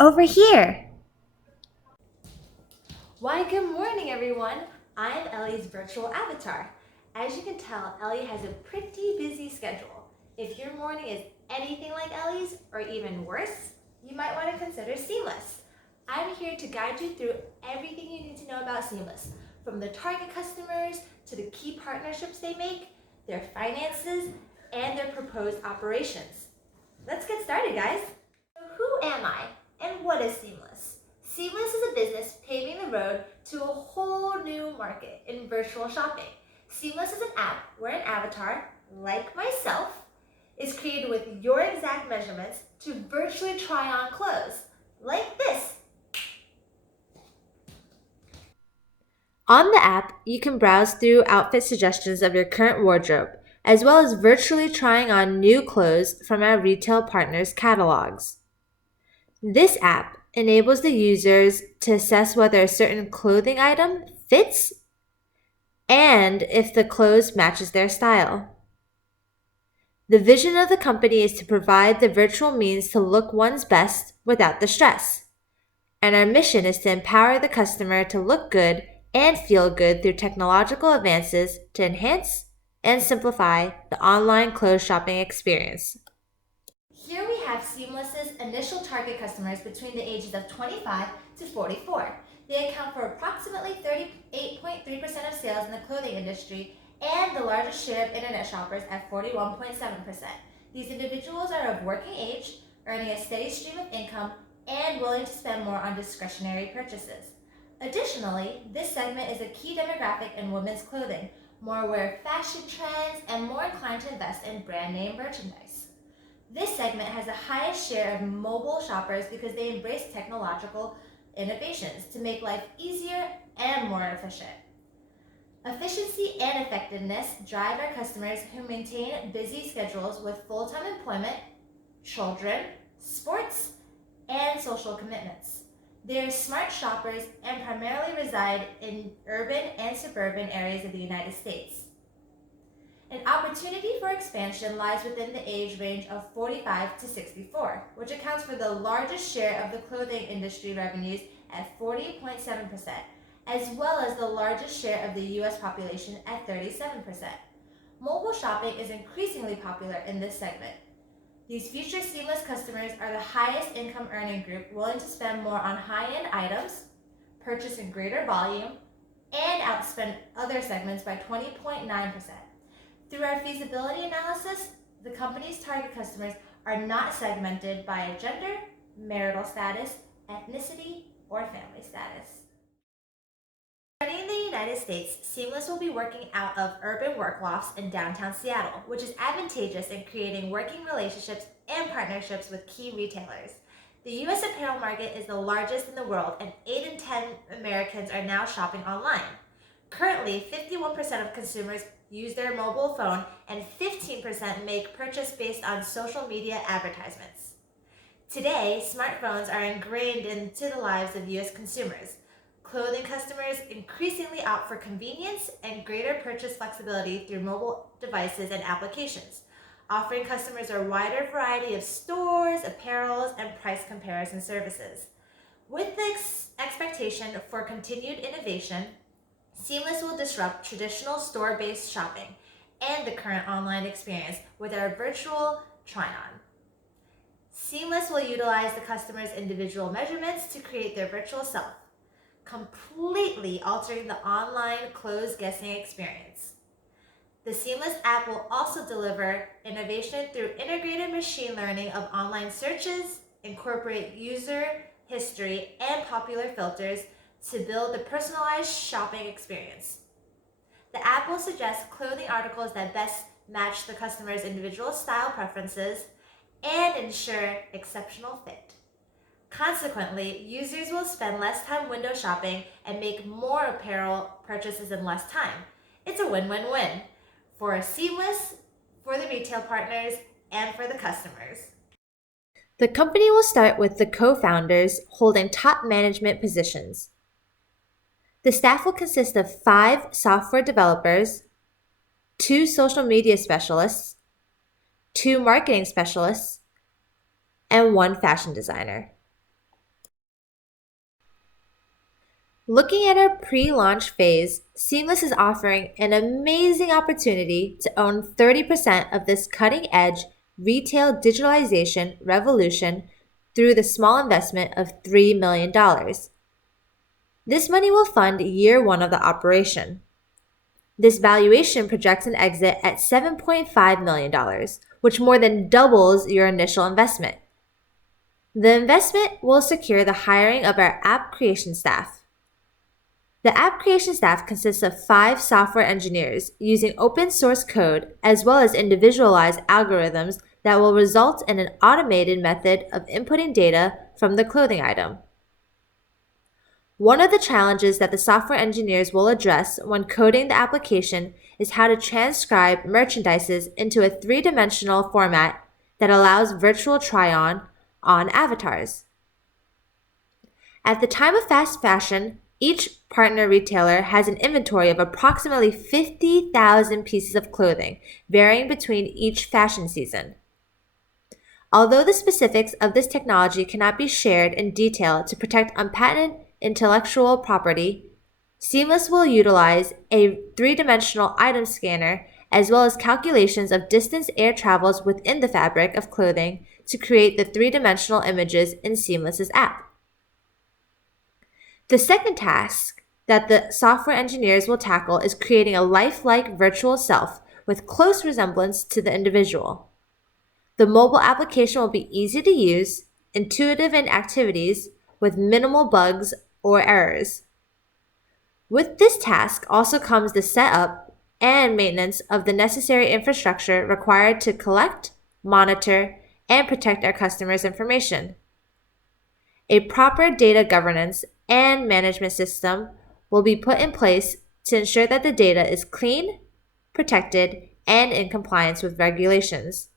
Over here. Why, good morning, everyone. I'm Ellie's virtual avatar. As you can tell, Ellie has a pretty busy schedule. If your morning is anything like Ellie's, or even worse, you might want to consider Seamless. I'm here to guide you through everything you need to know about Seamless, from the target customers to the key partnerships they make, their finances, and their proposed operations. Let's get started, guys. So who am I, and what is Seamless? Seamless is a business paving the road to a whole new market in virtual shopping. Seamless is an app where an avatar, like myself, is created with your exact measurements to virtually try on clothes, like this. On the app, you can browse through outfit suggestions of your current wardrobe, as well as virtually trying on new clothes from our retail partners' catalogs. This app enables the users to assess whether a certain clothing item fits and if the clothes matches their style. The vision of the company is to provide the virtual means to look one's best without the stress. And our mission is to empower the customer to look good and feel good through technological advances to enhance and simplify the online clothes shopping experience. Here we have Seamless's initial target customers between the ages of 25 to 44. They account for approximately 38.3% of sales in the clothing industry and the largest share of internet shoppers at 41.7%. These individuals are of working age, earning a steady stream of income, and willing to spend more on discretionary purchases. Additionally, this segment is a key demographic in women's clothing, more aware of fashion trends and more inclined to invest in brand name merchandise. This segment has the highest share of mobile shoppers because they embrace technological innovations to make life easier and more efficient. Efficiency and effectiveness drive our customers who maintain busy schedules with full-time employment, children, sports, and social commitments. They are smart shoppers and primarily reside in urban and suburban areas of the United States. An opportunity for expansion lies within the age range of 45 to 64, which accounts for the largest share of the clothing industry revenues at 40.7%, as well as the largest share of the US population at 37%. Mobile shopping is increasingly popular in this segment. These future Seamless customers are the highest income earning group, willing to spend more on high-end items, purchase in greater volume, and outspend other segments by 20.9%. Through our feasibility analysis, the company's target customers are not segmented by gender, marital status, ethnicity, or family status. Starting in the United States, Seamless will be working out of urban work lofts in downtown Seattle, which is advantageous in creating working relationships and partnerships with key retailers. The US apparel market is the largest in the world, and 8 in 10 Americans are now shopping online. Currently, 51% of consumers use their mobile phone, and 15% make purchase based on social media advertisements. Today, smartphones are ingrained into the lives of US consumers. Clothing customers increasingly opt for convenience and greater purchase flexibility through mobile devices and applications, offering customers a wider variety of stores, apparels, and price comparison services. With the expectation for continued innovation, Seamless will disrupt traditional store-based shopping and the current online experience with our virtual try-on. Seamless will utilize the customer's individual measurements to create their virtual self, completely altering the online clothes guessing experience. The Seamless app will also deliver innovation through integrated machine learning of online searches, incorporate user history and popular filters to build the personalized shopping experience. The app will suggest clothing articles that best match the customer's individual style preferences and ensure exceptional fit. Consequently, users will spend less time window shopping and make more apparel purchases in less time. It's a win-win-win for Seamless, for the retail partners, and for the customers. The company will start with the co-founders holding top management positions. The staff will consist of 5 software developers, 2 social media specialists, 2 marketing specialists, and 1 fashion designer. Looking at our pre-launch phase, Seamless is offering an amazing opportunity to own 30% of this cutting-edge retail digitalization revolution through the small investment of $3 million. This money will fund year one of the operation. This valuation projects an exit at $7.5 million, which more than doubles your initial investment. The investment will secure the hiring of our app creation staff. The app creation staff consists of 5 software engineers using open source code as well as individualized algorithms that will result in an automated method of inputting data from the clothing item. One of the challenges that the software engineers will address when coding the application is how to transcribe merchandises into a 3-dimensional format that allows virtual try-on avatars. At the time of fast fashion, each partner retailer has an inventory of approximately 50,000 pieces of clothing, varying between each fashion season. Although the specifics of this technology cannot be shared in detail to protect unpatented intellectual property, Seamless will utilize a 3-dimensional item scanner as well as calculations of distance air travels within the fabric of clothing to create the 3-dimensional images in Seamless's app. The second task that the software engineers will tackle is creating a lifelike virtual self with close resemblance to the individual. The mobile application will be easy to use, intuitive in activities, with minimal bugs or errors. With this task also comes the setup and maintenance of the necessary infrastructure required to collect, monitor, and protect our customers' information. A proper data governance and management system will be put in place to ensure that the data is clean, protected, and in compliance with regulations.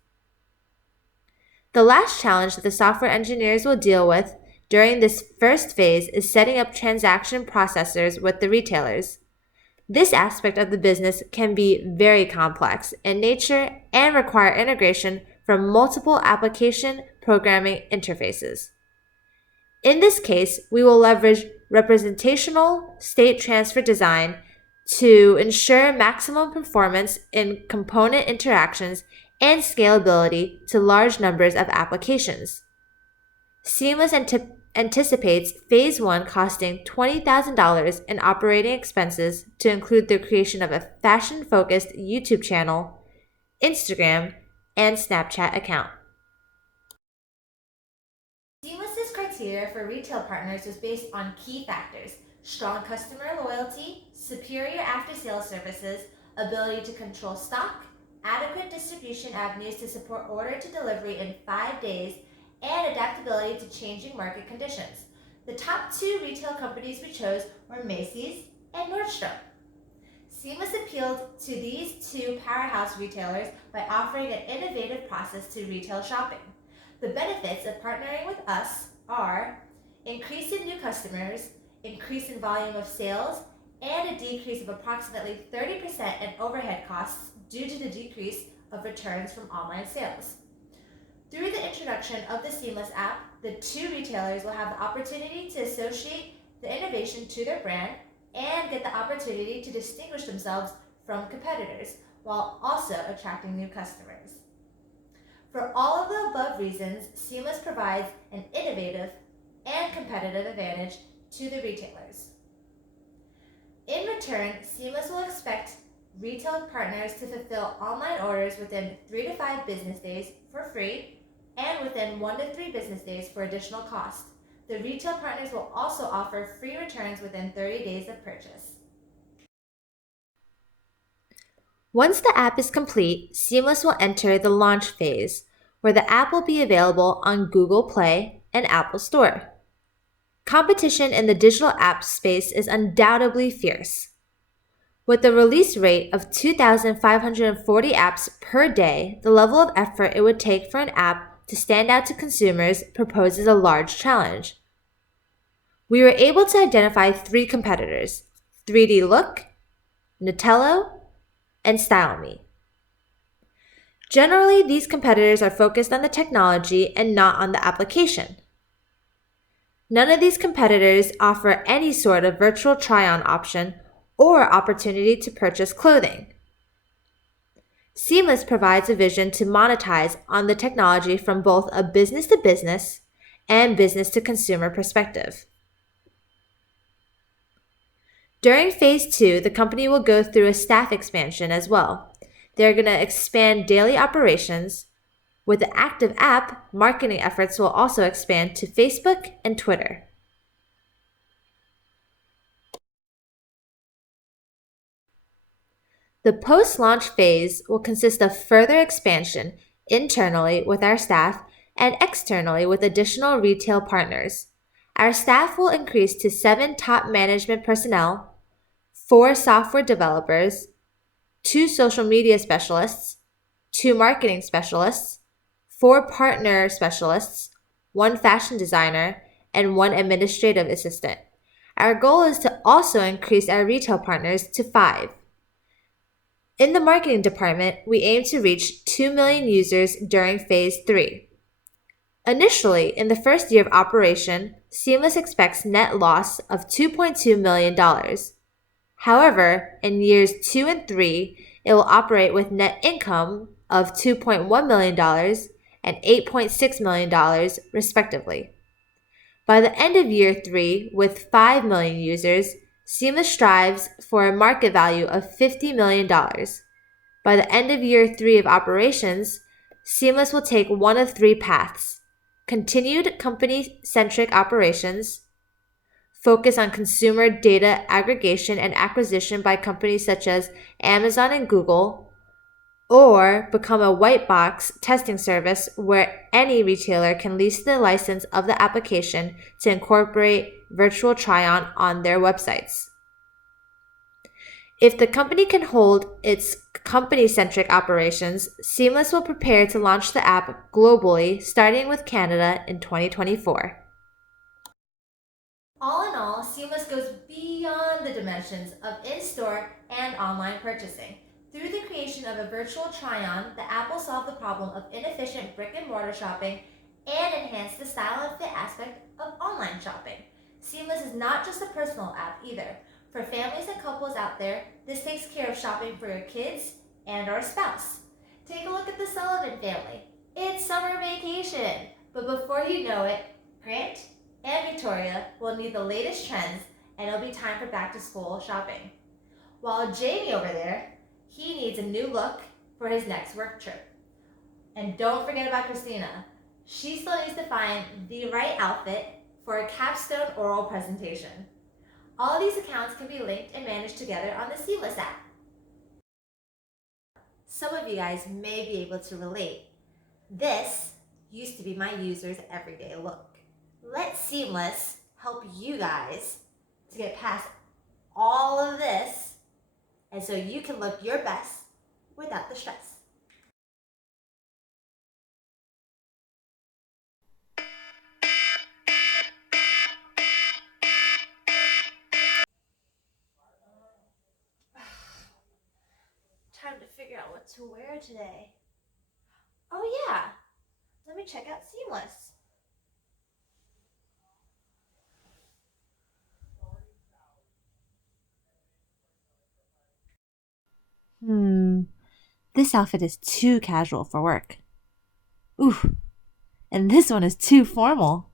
The last challenge that the software engineers will deal with during this first phase is setting up transaction processors with the retailers. This aspect of the business can be very complex in nature and require integration from multiple application programming interfaces. In this case, we will leverage representational state transfer design to ensure maximum performance in component interactions and scalability to large numbers of applications. Seamless anticipates Phase 1 costing $20,000 in operating expenses to include the creation of a fashion-focused YouTube channel, Instagram, and Snapchat account. Seamless's criteria for retail partners was based on key factors: strong customer loyalty, superior after-sales services, ability to control stock, adequate distribution avenues to support order to delivery in 5 days, and adaptability to changing market conditions. The top 2 retail companies we chose were Macy's and Nordstrom. Seamless appealed to these 2 powerhouse retailers by offering an innovative process to retail shopping. The benefits of partnering with us are increase in new customers, increase in volume of sales, and a decrease of approximately 30% in overhead costs due to the decrease of returns from online sales. Through the introduction of the Seamless app, the 2 retailers will have the opportunity to associate the innovation to their brand and get the opportunity to distinguish themselves from competitors while also attracting new customers. For all of the above reasons, Seamless provides an innovative and competitive advantage to the retailers. In return, Seamless will expect retail partners to fulfill online orders within 3 to 5 business days for free and within 1 to 3 business days for additional cost. The retail partners will also offer free returns within 30 days of purchase. Once the app is complete, Seamless will enter the launch phase, where the app will be available on Google Play and Apple Store. Competition in the digital app space is undoubtedly fierce. With the release rate of 2,540 apps per day, the level of effort it would take for an app to stand out to consumers proposes a large challenge. We were able to identify 3 competitors: 3D Look, Natello, and StyleMe. Generally, these competitors are focused on the technology and not on the application. None of these competitors offer any sort of virtual try on option or opportunity to purchase clothing. Seamless provides a vision to monetize on the technology from both a business to business and business to consumer perspective. During phase 2, the company will go through a staff expansion as well. They're going to expand daily operations. With the active app, marketing efforts will also expand to Facebook and Twitter. The post-launch phase will consist of further expansion internally with our staff and externally with additional retail partners. Our staff will increase to 7 top management personnel, 4 software developers, 2 social media specialists, 2 marketing specialists, 4 partner specialists, 1 fashion designer, and 1 administrative assistant. Our goal is to also increase our retail partners to 5. In the marketing department, we aim to reach 2 million users during phase 3. Initially, in the first year of operation, Seamless expects net loss of $2.2 million. However, in years 2 and 3, it will operate with net income of $2.1 million and $8.6 million, respectively. By the end of year 3, with 5 million users, Seamless strives for a market value of $50 million. By the end of year 3 of operations, Seamless will take one of 3 paths: continued company-centric operations, focus on consumer data aggregation and acquisition by companies such as Amazon and Google, or become a white box testing service where any retailer can lease the license of the application to incorporate virtual try-on on their websites. If the company can hold its company-centric operations, Seamless will prepare to launch the app globally, starting with Canada in 2024. All in all, Seamless goes beyond the dimensions of in-store and online purchasing. Through the creation of a virtual try-on, the app will solve the problem of inefficient brick-and-mortar shopping and enhance the style and fit aspect of online shopping. Seamless is not just a personal app either. For families and couples out there, this takes care of shopping for your kids and or spouse. Take a look at the Sullivan family. It's summer vacation, but before you know it, Grant and Victoria will need the latest trends and it'll be time for back to school shopping. While Jamie over there, he needs a new look for his next work trip. And don't forget about Christina. She still needs to find the right outfit for a capstone oral presentation. All of these accounts can be linked and managed together on the Seamless app. Some of you guys may be able to relate. This used to be my user's everyday look. Let Seamless help you guys to get past all of this, and so you can look your best without the stress. Time to figure out what to wear today. Oh yeah, let me check out Seamless. This outfit is too casual for work. Ooh, and this one is too formal.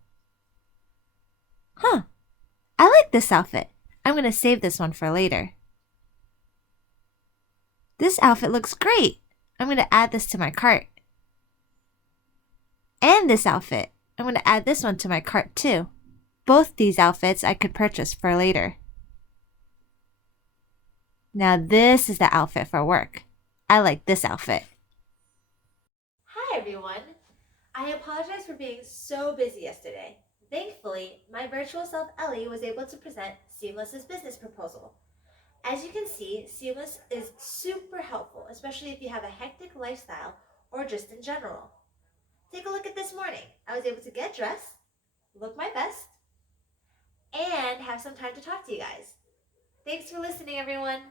Huh, I like this outfit. I'm gonna save this one for later. This outfit looks great. I'm gonna add this to my cart. And this outfit. I'm gonna add this one to my cart too. Both these outfits I could purchase for later. Now this is the outfit for work. I like this outfit. Hi everyone. I apologize for being so busy yesterday. Thankfully, my virtual self Ellie was able to present Seamless's business proposal. As you can see, Seamless is super helpful, especially if you have a hectic lifestyle or just in general. Take a look at this morning. I was able to get dressed, look my best, and have some time to talk to you guys. Thanks for listening, everyone.